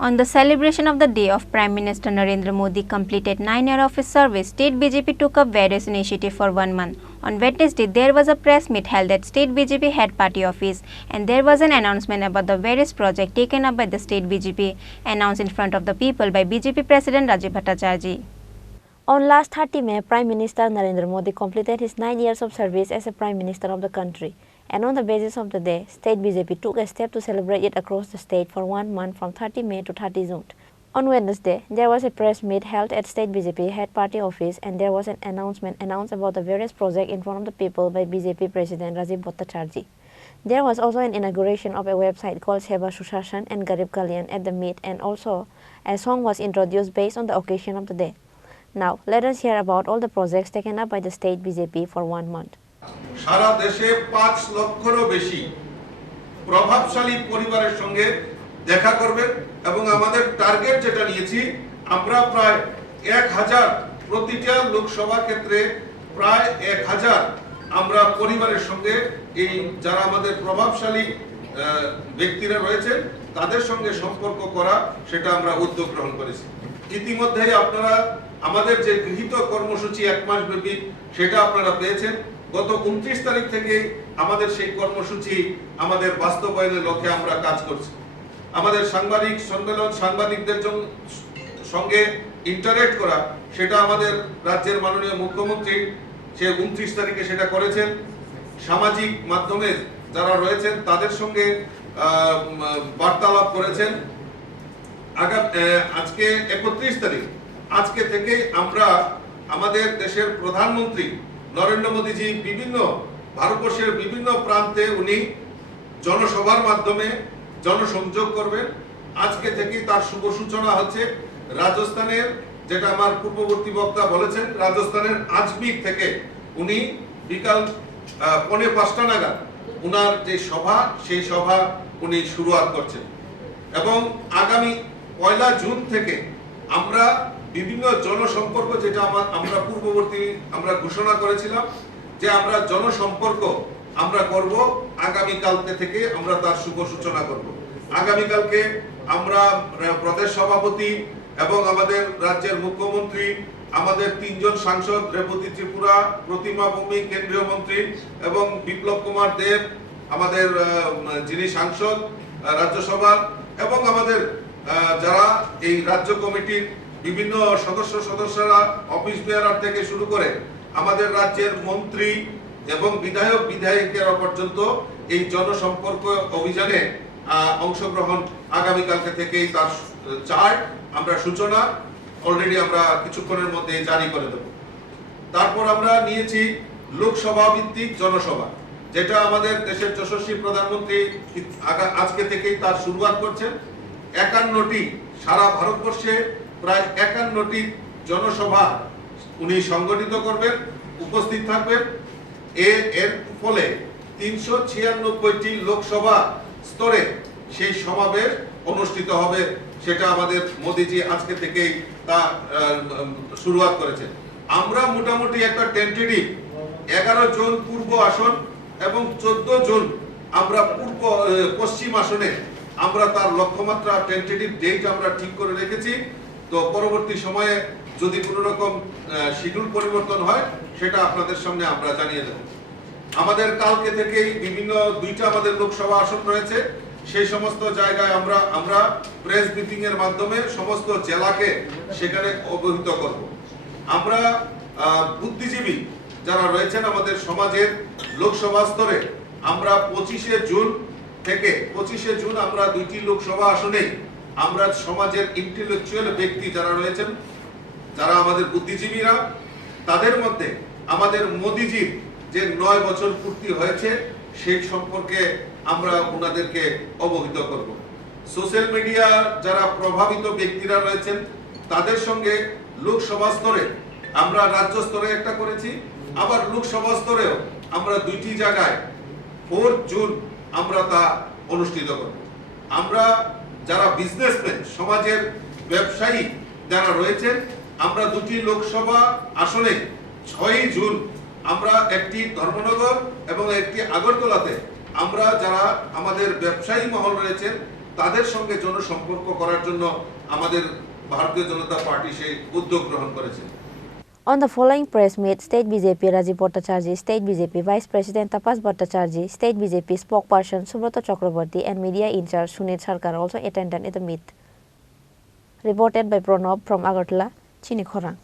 On the celebration of the day of Prime Minister Narendra Modi completed 9 years of his service, State BJP took up various initiatives for 1 month. On Wednesday, there was a press meet held at State BJP head party office, and there was an announcement about the various projects taken up by the State BJP, announced in front of the people by BJP President Rajiv Bhattacharya. On last 30 May, Prime Minister Narendra Modi completed his 9 years of service as a Prime Minister of the country. And on the basis of the day, State BJP took a step to celebrate it across the state for 1 month from 30 May to 30 June. On Wednesday, there was a press meet held at State BJP head party office, and there was an announcement announced about the various projects in front of the people by BJP President Rajiv Bhattacharya. There was also an inauguration of a website called Seva Sushashan and Garib Kalyan at the meet, and also a song was introduced based on the occasion of the day. Now, let us hear about all the projects taken up by the State BJP for 1 month. সারা দেশে 5 লক্ষেরও বেশি প্রভাবশালী পরিবারের সঙ্গে দেখা করবেন এবং আমাদের টার্গেট যেটা নিয়েছি আমরা প্রায় 1000 প্রতিটা লোকসভা ক্ষেত্রে প্রায় 1000 আমরা পরিবারের সঙ্গে এই যারা আমাদের প্রভাবশালী ব্যক্তিরা রয়েছে তাদের সঙ্গে সম্পর্ক করা সেটা আমরা উদ্যোগ গ্রহণ করেছি। ইতিমধ্যেই আপনারা আমাদের যে গৃহীত কর্মসূচি 1 মাস ব্যাপী সেটা আপনারা পেয়েছেন। গত 29 তারিখ থেকে আমাদের সেই কর্মসূচি আমাদের বাস্তবায়নের লক্ষ্যে আমরা কাজ করছি। আমাদের সাংবাদিক সম্মেলন সাংবাদিকদের সঙ্গে ইন্টারঅ্যাক্ট করা সেটা আমাদের রাজ্যের মাননীয় মুখ্যমন্ত্রী সে 29 তারিখে সেটা করেছেন। সামাজিক মাধ্যমে যারা রয়েছেন তাদের সঙ্গে বার্তালাপ করেছেন। আজকে 31 তারিখ আজকে থেকে আমরা আমাদের দেশের প্রধানমন্ত্রী নরেন্দ্র মোদীজি বিভিন্ন ভারতবর্ষের বিভিন্ন প্রান্তে উনি জনসভার মাধ্যমে জনসংযোগ করবেন। আজকে থেকে তার শুভ সূচনা হচ্ছে রাজস্থানের, যেটা আমার পূর্ববর্তী বক্তা বলেছেন, রাজস্থানের আজমির থেকে উনি বিকাল 4:45 নাগাদ উনার যে সভা সেই সভা উনি শুরুয়াত করছেন এবং আগামী 1 জুন থেকে আমরা বিভিন্ন জনসম্পর্ক যেটা আমরা পূর্ববর্তী আমরা ঘোষণা করেছিলাম যে আমরা জনসম্পর্ক আমরা করব, আগামীকাল থেকে আমরা তার শুভ সূচনা করব। আগামীকালকে আমরা প্রদেশ সভাপতি এবং আমাদের রাজ্যের মুখ্যমন্ত্রী, আমাদের 3 জন সাংসদ রেবতী ত্রিপুরা, প্রতিমা ভৌমিক কেন্দ্রীয় মন্ত্রী এবং বিপ্লব কুমার দেব আমাদের যিনি সাংসদ রাজ্যসভা এবং আমাদের যারা এই রাজ্য কমিটির বিভিন্ন সদস্যরা অফিস বেয়ারার থেকে শুরু করে আমাদের রাজ্যের মন্ত্রী এবং বিধায়কেরা পর্যন্ত এই জনসম্পর্ক অভিযানে অংশগ্রহণ আগামীকালকে থেকেই তার চার্ট আমরা সূচনা অলরেডি আমরা কিছুক্ষণের মধ্যে জারি করে দেব। তারপর আমরা নিয়েছি লোকসভা ভিত্তিক জনসভা, যেটা আমাদের দেশের যশস্বী প্রধানমন্ত্রী আজকে থেকেই তার শুরুয়াত করছেন। 51টি সারা ভারতবর্ষে প্রায় 51টি জনসভা উনি সংগঠিত করবেন, উপস্থিত থাকবেন। এর ফলে 396টি লোকসভা স্তরে সেই সমাবেশ অনুষ্ঠিত হবে, সেটা আমাদের মোদিজি আজকে থেকেই তা শুরুয়াত করেছেন। আমরা মোটামুটি একটা টেন্টেটিভ 11 জন পূর্ব আসন এবং 14 জন আমরা পশ্চিম আসনে আমরা তার লক্ষ্যমাত্রা টেন্টেটিভ ডেট আমরা ঠিক করে রেখেছি। তো পরবর্তী সময়ে যদি কোনো রকম শিডিউল পরিবর্তন হয় সেটা আপনাদের সামনে আমরা জানিয়ে দেব। আমাদের কালকে থেকেই বিভিন্ন 2টা আমাদের লোকসভা আসন রয়েছে, সেই সমস্ত জায়গায় আমরা প্রেস ব্রিফিং এর মাধ্যমে সমস্ত জেলাকে সেখানে অবহিত করব। আমরা বুদ্ধিজীবী যারা রয়েছেন আমাদের সমাজের লোকসভা স্তরে আমরা 25 জুন আমরা 2টি লোকসভা আসনে আমরা সমাজের ইন্টেলেকচুয়াল ব্যক্তি যারা রয়েছেন, যারা আমাদের বুদ্ধিজীবীরা, তাদের মধ্যে আমাদের মোদিজির যে 9 বছর পূর্তি হয়েছে সেই সম্পর্কে আমরা ওনাদেরকে অবহিত করব। সোশ্যাল মিডিয়া যারা প্রভাবিত ব্যক্তিরা রয়েছেন তাদের সঙ্গে লোকসভা স্তরে আমরা রাজ্য স্তরে একটা করেছি, আবার লোকসভা স্তরেও আমরা 2টি জায়গায় 4 জুন আমরা তা অনুষ্ঠিত করব। আমরা যারা বিজনেসম্যান সমাজের ব্যবসায়ী যারা রয়েছেন আমরা 2টি লোকসভা আসনে 6 জুন আমরা একটি ধর্মনগর এবং একটি আগরতলাতে আমরা যারা আমাদের ব্যবসায়ী মহল রয়েছেন তাদের সঙ্গে জনসম্পর্ক করার জন্য আমাদের ভারতীয় জনতা পার্টি সেই উদ্যোগ গ্রহণ করেছে। On the following press meet, State BJP Rajiv Bhattacharjee, State BJP Vice President Tapas Bhattacharjee, State BJP spokesperson Subrata Chakraborty and media in charge Sunit Sarkar also attended the meet. Reported by Pranab from Agartala, Chini Khorang.